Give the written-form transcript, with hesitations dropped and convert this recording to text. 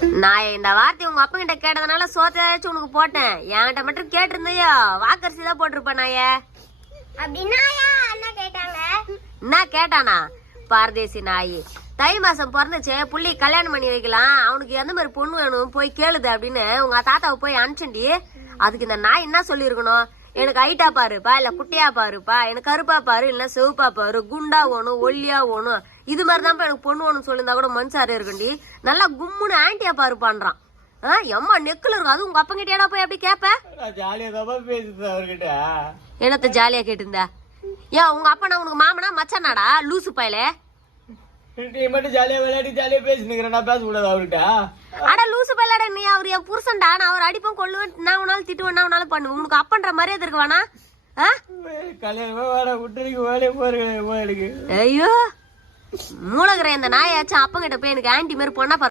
நான் இந்த வார்த்தை உங்க அப்பா கிட்ட கேட்டதுனால சோத்தையாச்சும் உனக்கு போட்டேன். என்கிட்ட மட்டும் கேட்டிருந்தையோ வாக்கரிசி தான் போட்டிருப்பேன். நாய அப்படின்னா என்ன கேட்டாங்க? என்ன கேட்டானா? பாரதேசி நாய். தை மாசம் பிறந்துச்சு, புள்ளி கல்யாணம் பண்ணி வைக்கலாம், அவனுக்கு எந்த மாதிரி பொண்ணு வேணும் போய் கேளுது அப்படின்னு உங்க தாத்தாவை போய் அனுப்பிச்சுண்டி. அதுக்கு இந்த நாய் என்ன சொல்லியிருக்கணும்? எனக்கு ஹைட்டா பாருப்பா, இல்ல குட்டியா பாருப்பா, எனக்கு கருப்பா பாரு, இல்ல சிவப்பா பாரு, குண்டா ஓணும், ஒல்லியா ஓணும், இது மாதிரிதான் எனக்கு பொண்ணு வேணும்னு சொல்லியிருந்தா கூட மனுஷாரு இருக்குண்டி. நல்லா கும்முன்னு ஆன்டியா பாருப்பான்றான். எம்மா நெக்குல இருக்கும். அது உங்க அப்பா கிட்டேடா போய் அப்படி கேப்ப? என்னத்த ஜாலியா கேட்டிருந்தா? ஏன் உங்க அப்பா நான் உனக்கு மாமனா மச்சானாடா லூசு பயலே? அட லூசு பயலாடா நீ. அவர் என் புருஷன்டா. நான் அவர் அடிப்பேன், கொள்ளுவேன், நான் உனாலும் திட்டுவேன், நான் உனாலும் பண்ணுவேன். உனக்கு அப்பன்ற மரியாதை இருக்கு வேணா? ஐயோ மூலகிற இந்த நாயாச்சும் அப்பங்கிட்ட போய் எனக்கு ஆன்டி மாதிரி பொண்ணா